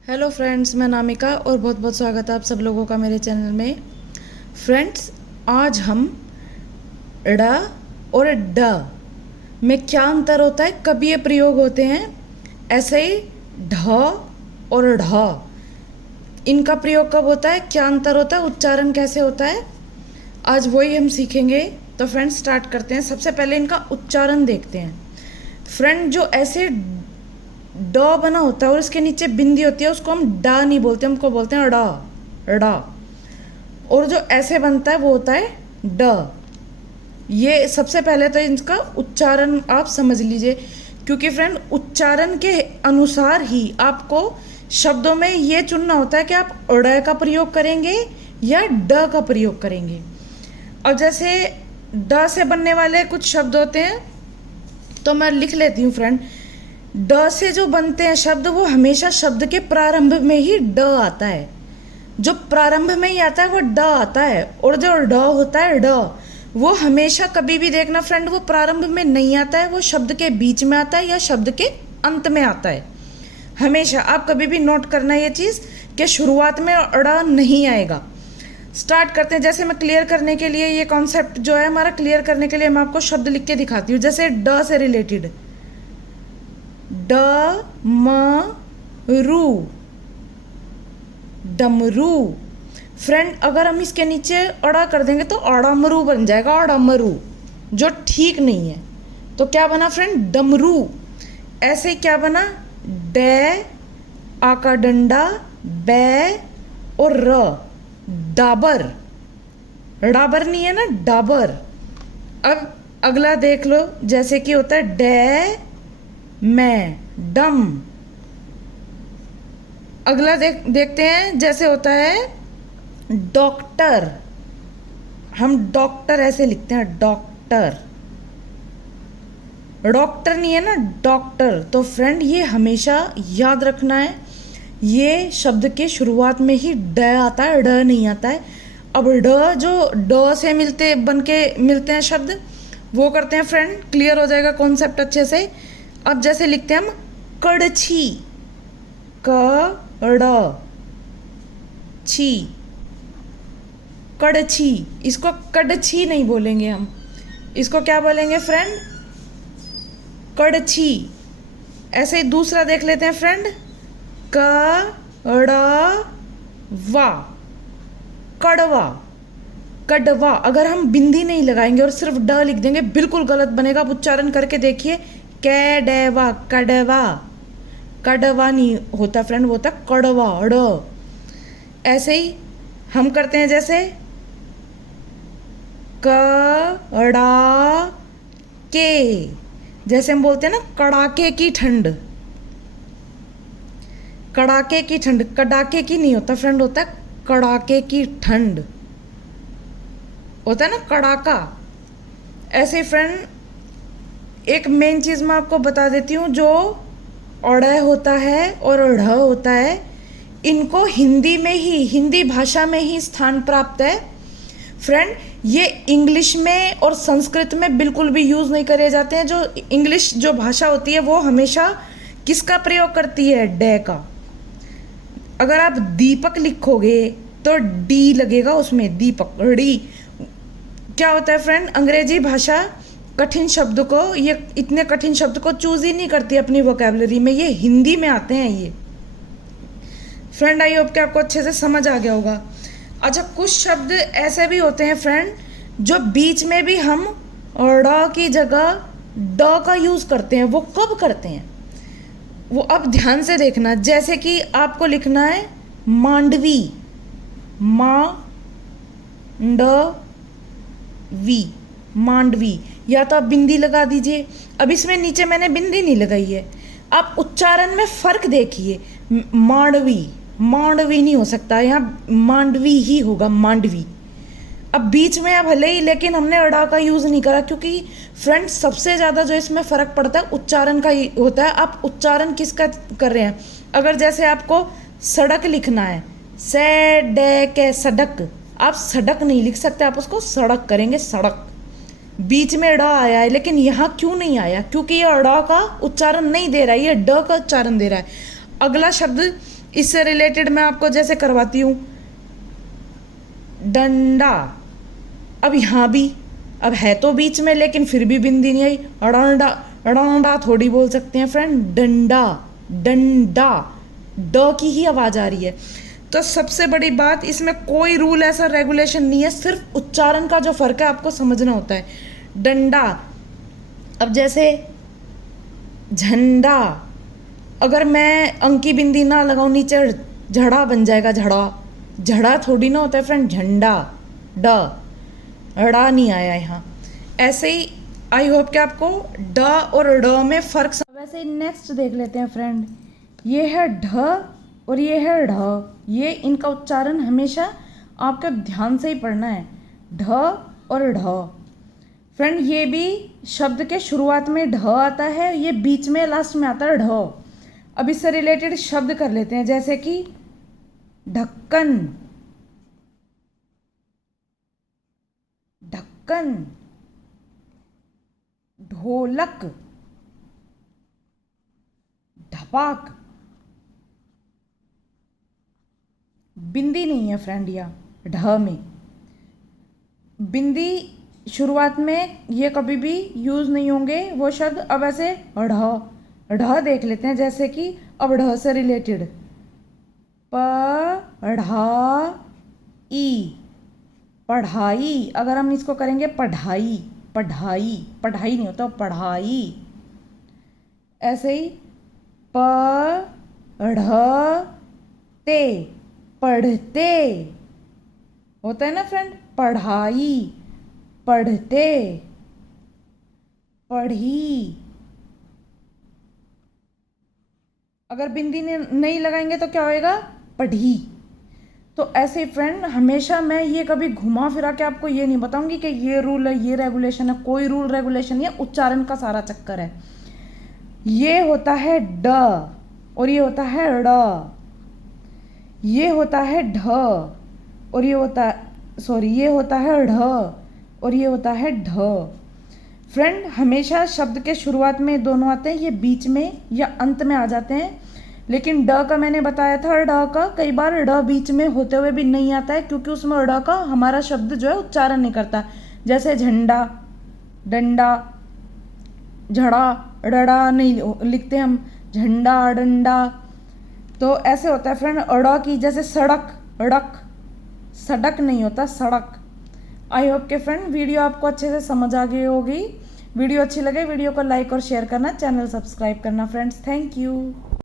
Hello friends, मैं नामिका और बहुत बहुत स्वागत है आप सब लोगों का मेरे चैनल में। फ्रेंड्स, आज हम ड़ और ड में क्या अंतर होता है, कब ये प्रयोग होते हैं, ऐसे ही ढ और ढ इनका प्रयोग कब होता है, क्या अंतर होता है, उच्चारण कैसे होता है, आज वही हम सीखेंगे। तो फ्रेंड्स स्टार्ट करते हैं। सबसे पहले इनका उच्चारण देखते हैं। फ्रेंड, जो ऐसे ड बना होता है और इसके नीचे बिंदी होती है उसको हम डा नहीं बोलते, हमको बोलते हैं डा डा। और जो ऐसे बनता है वो होता है ड। ये सबसे पहले तो इसका उच्चारण आप समझ लीजिए, क्योंकि फ्रेंड उच्चारण के अनुसार ही आपको शब्दों में ये चुनना होता है कि आप ड का प्रयोग करेंगे या ड का प्रयोग करेंगे। अब जैसे ड से बनने वाले कुछ शब्द होते हैं तो मैं लिख लेती हूँ फ्रेंड। ड से जो बनते हैं शब्द वो हमेशा शब्द के प्रारंभ में ही ड आता है, जो प्रारंभ में ही आता है वो ड आता है। और जो ड होता है ड, वो हमेशा कभी भी देखना फ्रेंड, वो प्रारंभ में नहीं आता है, वो शब्द के बीच में आता है या शब्द के अंत में आता है। हमेशा आप कभी भी नोट करना ये चीज़ कि शुरुआत में ड नहीं आएगा। स्टार्ट करते हैं। जैसे मैं क्लियर करने के लिए, ये कॉन्सेप्ट जो है हमारा क्लियर करने के लिए मैं आपको शब्द लिख के दिखाती हूँ। जैसे ड से रिलेटेड ड म रू, डमरू। फ्रेंड, अगर हम इसके नीचे अड़ा कर देंगे तो अड़मरू बन जाएगा, अड़मरू, जो ठीक नहीं है। तो क्या बना फ्रेंड, डमरू। ऐसे ही क्या बना, डे, आ का डंडा, बै और र, डाबर। डाबर नहीं है ना, डाबर। अब अगला देख लो, जैसे कि होता है डे मैं, डम। अगला देखते हैं, जैसे होता है डॉक्टर। हम डॉक्टर ऐसे लिखते हैं, डॉक्टर। डॉक्टर नहीं है ना, डॉक्टर। तो फ्रेंड ये हमेशा याद रखना है, ये शब्द के शुरुआत में ही ड आता है, ड नहीं आता है। अब ड जो ड से मिलते हैं शब्द, वो करते हैं फ्रेंड, क्लियर हो जाएगा कॉन्सेप्ट अच्छे से। अब जैसे लिखते हैं हम कड़छी, कड़ छी, कड़छी। इसको कड़छी नहीं बोलेंगे हम, इसको क्या बोलेंगे फ्रेंड, कड़छी। ऐसे ही दूसरा देख लेते हैं फ्रेंड, कड़वा, कड़वा, कड़वा। अगर हम बिंदी नहीं लगाएंगे और सिर्फ ड लिख देंगे बिल्कुल गलत बनेगा। आप उच्चारण करके देखिए, कैडेवा, कड़वा, कड़वा नहीं होता फ्रेंड, वो होता कड़वा, ड। ऐसे ही हम करते हैं, जैसे कड़ा के, जैसे हम बोलते हैं ना कड़ाके की ठंड, कड़ाके की ठंड, कड़ाके की नहीं होता फ्रेंड, होता है कड़ाके की ठंड, होता है ना कड़ाका। ऐसे फ्रेंड एक मेन चीज़ मैं आपको बता देती हूँ, जो अड़ होता है और ढ़ होता है, इनको हिंदी में ही, हिंदी भाषा में ही स्थान प्राप्त है फ्रेंड। ये इंग्लिश में और संस्कृत में बिल्कुल भी यूज़ नहीं करे जाते हैं। जो इंग्लिश जो भाषा होती है वो हमेशा किसका प्रयोग करती है, डे का। अगर आप दीपक लिखोगे तो डी लगेगा उसमें, दीपक, डी। क्या होता है फ्रेंड, अंग्रेजी भाषा कठिन शब्द को, ये इतने कठिन शब्द को चूज ही नहीं करती अपनी वोकैबुलरी में, ये हिंदी में आते हैं ये। फ्रेंड आई होप कि आपको अच्छे से समझ आ गया होगा। अच्छा, कुछ शब्द ऐसे भी होते हैं फ्रेंड जो बीच में भी हम ड़ की जगह ड का यूज करते हैं। वो कब करते हैं, वो अब ध्यान से देखना। जैसे कि आपको लिखना है मांडवी, वी, मांडवी, या तो आप बिंदी लगा दीजिए। अब इसमें नीचे मैंने बिंदी नहीं लगाई है। आप उच्चारण में फर्क देखिए, मांडवी, मांडवी नहीं हो सकता, यहाँ मांडवी ही होगा, मांडवी। अब बीच में अब भले ही, लेकिन हमने अड़ा का यूज़ नहीं करा, क्योंकि फ्रेंड्स सबसे ज़्यादा जो इसमें फ़र्क पड़ता है उच्चारण का ही होता है। आप उच्चारण किसका कर रहे हैं। अगर जैसे आपको सड़क लिखना है, से डे के सड़क, आप सड़क नहीं लिख सकते, आप उसको सड़क करेंगे, सड़क। बीच में ड आया है, लेकिन यहाँ क्यों नहीं आया, क्योंकि ये ड का उच्चारण नहीं दे रहा है, ये ड का उच्चारण दे रहा है। अगला शब्द इससे रिलेटेड मैं आपको जैसे करवाती हूँ, डंडा। अब यहाँ भी, अब है तो बीच में लेकिन फिर भी बिंदी नहीं आई, डंडा डंडा थोड़ी बोल सकते हैं फ्रेंड, डंडा डंडा, ड की ही आवाज़ आ रही है। तो सबसे बड़ी बात, इसमें कोई रूल ऐसा रेगुलेशन नहीं है, सिर्फ उच्चारण का जो फर्क है आपको समझना होता है। डंडा, अब जैसे झंडा, अगर मैं अंकी बिंदी ना लगाऊं नीचे, झड़ा बन जाएगा, झड़ा, झड़ा थोड़ी ना होता है फ्रेंड, झंडा, ड, ड़ा नहीं आया यहाँ। ऐसे ही आई होप कि आपको ड और ड में फर्क वैसे ही नेक्स्ट देख लेते हैं फ्रेंड। ये है ढ और ये है ढ, ये इनका उच्चारण हमेशा आपको ध्यान से ही पढ़ना है, ढ और ढ। फ्रेंड ये भी शब्द के शुरुआत में ढ आता है, ये बीच में लास्ट में आता है ढ। अब इससे रिलेटेड शब्द कर लेते हैं, जैसे कि ढक्कन, ढक्कन, ढोलक, ढपाक। बिंदी नहीं है फ्रेंड यहाँ ढ में, बिंदी शुरुआत में ये कभी भी यूज़ नहीं होंगे वो शब्द। अब ऐसे ढ, ढ देख लेते हैं, जैसे कि अब ढ से रिलेटेड पढ़ाई, पढ़ाई, अगर हम इसको करेंगे पढ़ाई, पढ़ाई, पढ़ाई नहीं होता, पढ़ाई। ऐसे ही पढ़ते, पढ़ते होता है ना फ्रेंड, पढ़ाई, पढ़ते, पढ़ी। अगर बिंदी नहीं लगाएंगे तो क्या होएगा, पढ़ी। तो ऐसे फ्रेंड हमेशा मैं ये कभी घुमा फिरा के आपको ये नहीं बताऊंगी कि ये रूल है, ये रेगुलेशन है, कोई रूल रेगुलेशन नहीं है, उच्चारण का सारा चक्कर है। ये होता है ड और ये होता है ड़, ये होता है ढ और ये होता, ये होता है ढ और ये होता है ढ। फ्रेंड हमेशा शब्द के शुरुआत में दोनों आते हैं, ये बीच में या अंत में आ जाते हैं। लेकिन ड का मैंने बताया था, ड का कई बार ड बीच में होते हुए भी नहीं आता है, क्योंकि उसमें ड का हमारा शब्द जो है उच्चारण नहीं करता। जैसे झंडा, डंडा, झड़ा, डड़ा नहीं लिखते हम, झंडा, डंडा। तो ऐसे होता है फ्रेंड। अड़ा की जैसे सड़क, अड़क, सड़क नहीं होता, सड़क। आई होप के फ्रेंड वीडियो आपको अच्छे से समझ आ गई होगी। वीडियो अच्छी लगे वीडियो को लाइक और शेयर करना, चैनल सब्सक्राइब करना फ्रेंड्स। Thank you.